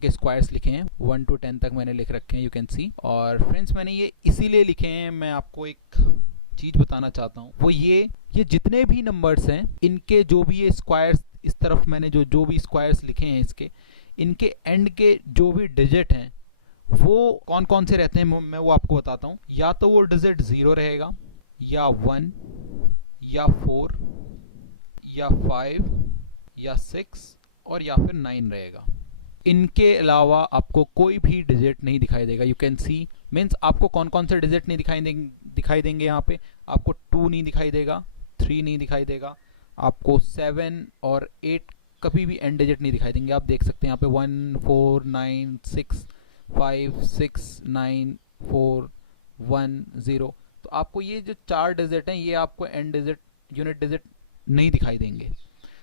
के स्क्वायर्स लिखे हैं, 1 to 10 तक मैंने लिख रखे हैं, यू कैन सी। और फ्रेंड्स मैंने ये इसीलिए लिखे हैं, मैं आपको एक चीज़ बताना चाहता हूँ, वो ये जितने भी नंबर्स हैं इनके जो भी ये स्क्वायर्स इस तरफ मैंने जो भी स्क्वायर्स लिखे हैं इसके, इनके एंड के जो भी डिजिट हैं वो कौन कौन से रहते हैं मैं वो आपको बताता हूँ। या तो वो डिजिट 0 रहेगा, या 1, या 4, या 5, या 6 और या फिर 9 रहेगा। इनके अलावा आपको कोई भी डिजिट नहीं दिखाई देगा। यू कैन सी मीन्स आपको कौन कौन से डिजिट नहीं दिखाई देंगे यहाँ पे। आपको 2 नहीं दिखाई देगा, 3 नहीं दिखाई देगा, आपको 7 और 8 कभी भी एंड डिजिट नहीं दिखाई देंगे। आप देख सकते हैं यहाँ पे 1 4 9 6 5 6 9 4 1 0। तो आपको ये जो 4 डिजिट हैं ये आपको एंड डिजिट यूनिट डिजिट नहीं दिखाई देंगे।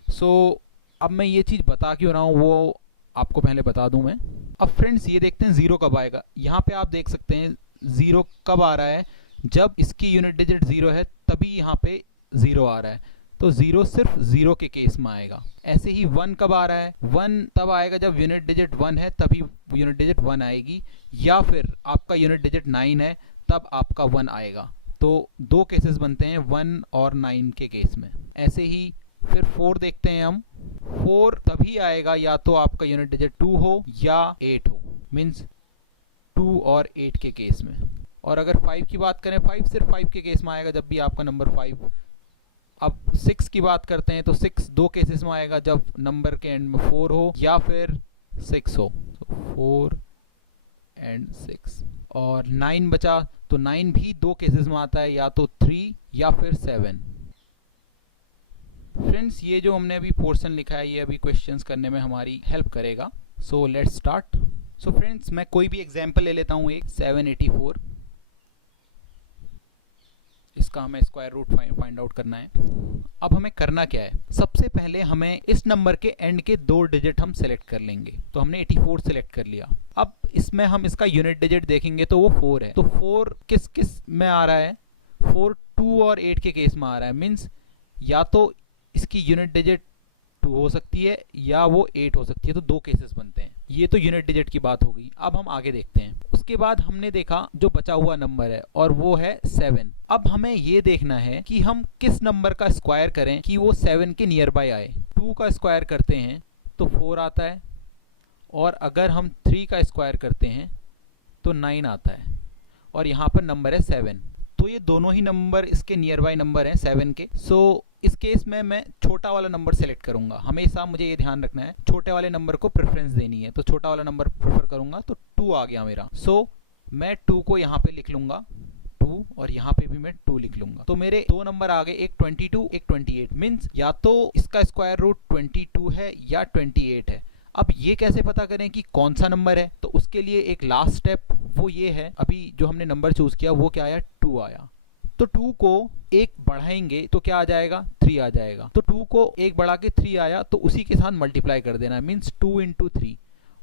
सो अब मैं ये चीज़ बता क्यों रहा हूँ वो आपको पहले बता दूं मैं। अब फ्रेंड्स ये देखते हैं 0 कब आएगा। यहाँ पे आप देख सकते हैं 0 कब आ रहा है, जब इसकी यूनिट डिजिट 0 है तभी यहाँ पे 0 आ रहा है। तो 0 सिर्फ 0 के केस में आएगा। ऐसे ही 1 कब आ रहा है, 1 तब आएगा जब यूनिट डिजिट 1 है तभी यूनिट डिजिट 1 आएगी, या फिर आपका यूनिट डिजिट 9 है तब आपका 1 आएगा। तो 2 केसेस बनते हैं 1 और 9 के केस में। ऐसे ही फिर 4 देखते हैं हम। 4 तभी आएगा या तो आपका यूनिट डिजिट 2 हो या 8 हो, मीन्स 2 और 8 के केस में। और अगर 5 की बात करें, 5 सिर्फ 5 के केस में आएगा जब भी आपका नंबर 5। अब 6 की बात करते हैं तो 6 2 केसेस में आएगा, जब नंबर के एंड में 4 हो या फिर 6 हो। तो 4 एंड 6। और 9 बचा, तो 9 भी 2 केसेस में आता है, या तो 3 या फिर 7। फ्रेंड्स ये जो हमने अभी पोर्शन लिखा है ये अभी क्वेश्चंस करने में हमारी हेल्प करेगा। So let's start. So friends मैं कोई भी एग्जांपल ले लेता हूँ, एक 784। इसका हमें स्क्वायर रूट फाइंड आउट करना है। अब हमें करना क्या है, सबसे पहले हमें इस नंबर के एंड के 2 डिजिट हम सेलेक्ट कर लेंगे। तो हमने 84 सेलेक्ट कर लिया। अब इसमें हम इसका यूनिट डिजिट देखेंगे तो वो 4 है। तो 4 किस किस में आ रहा है, 4 2 और 8 के केस में आ रहा है। मीन्स या तो इसकी यूनिट डिजिट 2 हो सकती है या वो 8 हो सकती है। तो 2 केसेस बनते हैं। ये तो यूनिट डिजिट की बात हो गई। अब हम आगे देखते हैं। उसके बाद हमने देखा जो बचा हुआ नंबर है और वो है 7। अब हमें ये देखना है कि हम किस नंबर का स्क्वायर करें कि वो 7 के नियर बाय आए। 2 का स्क्वायर करते हैं तो 4 आता है, और अगर हम 3 का स्क्वायर करते हैं तो 9 आता है, और यहाँ पर नंबर है 7। तो ये दोनों ही नंबर इसके नियर बाय नंबर हैं 7 के। सो इस केस में मैं छोटा वाला नंबर सेलेक्ट करूंगा। हमेशा मुझे ये ध्यान रखना है, छोटे वाले नंबर को प्रेफरेंस देनी है। तो छोटा वाला नंबर प्रेफर करूंगा, तो 2 आ गया मेरा। सो मैं 2 को यहाँ पे लिख लूंगा 2, और यहाँ पे भी मैं 2 लिख लूंगा। तो मेरे 2 नंबर आ गए, एक 22 एक 28। मीन्स या तो इसका स्क्वायर रूट 22 है या 28 है। अब ये कैसे पता करें कि कौन सा नंबर है, तो उसके लिए एक लास्ट स्टेप वो ये है, अभी जो हमने नंबर चूज किया वो क्या आया, 2 आया। तो 2 को 1 बढ़ाएंगे तो क्या आ जाएगा, 3 आ जाएगा। तो 2 को 1 बढ़ा के 3 आया, तो उसी के साथ मल्टीप्लाई कर देना, मीन्स 2 इंटू 3,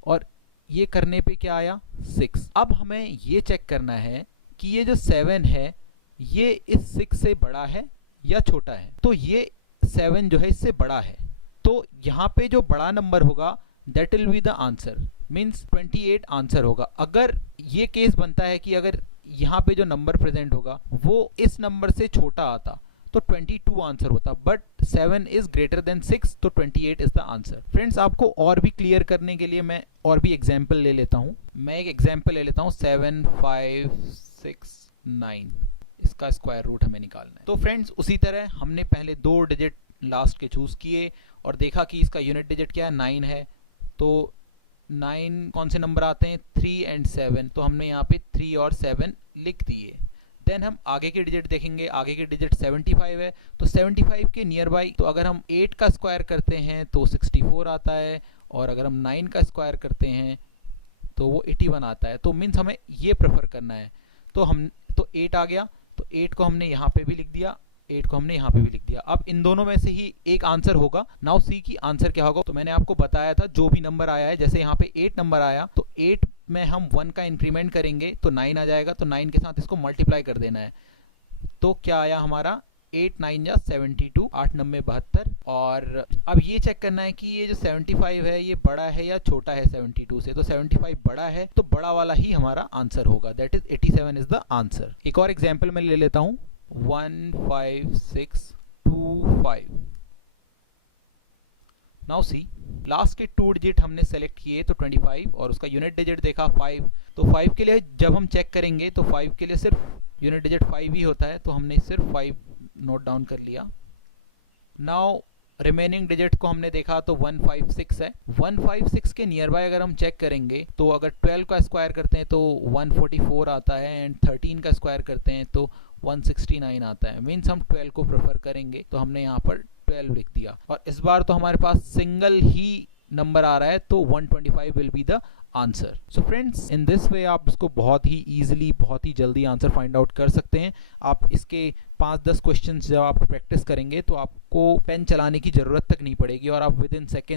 और ये करने पे क्या आया, 6। अब हमें ये चेक करना है कि ये जो 7 है ये इस 6 से बड़ा है या छोटा है। तो ये 7 जो है इससे बड़ा है, तो यहाँ पे जो बड़ा नंबर होगा that will be the answer, means 28 answer होगा। अगर ये केस बनता है कि अगर यहाँ पे जो नंबर प्रेजेंट होगा वो इस नंबर से छोटा आता तो 22 आंसर होता, बट 7 इज ग्रेटर देन 6, तो 28 इज द आंसर। फ्रेंड्स आपको और भी क्लियर करने के लिए मैं और भी एग्जांपल ले लेता हूँ। मैं एक एग्जांपल ले लेता हूँ 7 5 6 9। इसका स्क्वायर रूट हमें निकालना है। तो फ्रेंड्स उसी तरह हमने पहले 2 डिजिट लास्ट के चूज किए और देखा कि इसका यूनिट डिजिट क्या है, 9 है। तो 9 कौन से नंबर आते हैं, 3 एंड 7। तो हमने यहाँ पे 3 और 7 लिख दिए। देन हम आगे के डिजिट देखेंगे। आगे के डिजिट 75 है, तो 75 के नियर बाई, तो अगर हम 8 का स्क्वायर करते हैं तो 64 आता है, और अगर हम 9 का स्क्वायर करते हैं तो वो 81 आता है। तो मीन्स हमें ये प्रेफर करना है। तो 8 आ गया, तो 8 को हमने यहाँ पे भी लिख दिया, 8 को हमने यहाँ पे भी लिख दिया। अब इन दोनों में से ही एक आंसर होगा। नाउ सी की आंसर क्या होगा, तो मैंने आपको बताया था जो भी नंबर आया है, जैसे यहाँ पे 8 नंबर आया तो 8 में हम 1 का इंक्रीमेंट करेंगे तो 9 आ जाएगा। तो 9 के साथ इसको मल्टीप्लाई कर देना है। तो क्या आया हमारा 8 9 जा 72, 8 9 72। और अब ये चेक करना है कि ये जो 75 है ये बड़ा है या छोटा है 72 से। तो 75 बड़ा है तो बड़ा वाला ही हमारा आंसर होगा, that is 87 is the answer. एक और एग्जाम्पल मैं ले लेता हूँ, 15625। नाउ सी, लास्ट के 2 डिजिट हमने सेलेक्ट किए तो 25 और उसका यूनिट डिजिट देखा 5। तो 5 के लिए जब हम चेक करेंगे तो 5 के लिए सिर्फ यूनिट डिजिट 5 ही होता है, तो हमने सिर्फ 5 नोट डाउन कर लिया। नाउ रिमेनिंग डिजिट को हमने देखा तो 156 है। 156 के नियर बाय अगर हम चेक करेंगे तो अगर 12 का स्क्वायर करते हैं तो 144 आता है एंड 13 का स्क्वायर करते हैं तो 169 आता है। मीन्स हम 12 को प्रेफर करेंगे, तो हमने यहाँ पर 12 लिख दिया। और इस बार तो हमारे पास सिंगल ही नंबर आ रहा है, तो 125 will be the answer. So friends, in this way आप इसको बहुत ही ईजिली, बहुत ही जल्दी आंसर फाइंड आउट कर सकते हैं। आप इसके 5-10 क्वेश्चन जब आप प्रैक्टिस करेंगे तो आपको पेन चलाने की ज़रूरत तक नहीं पड़ेगी और आप विद इन सेकेंड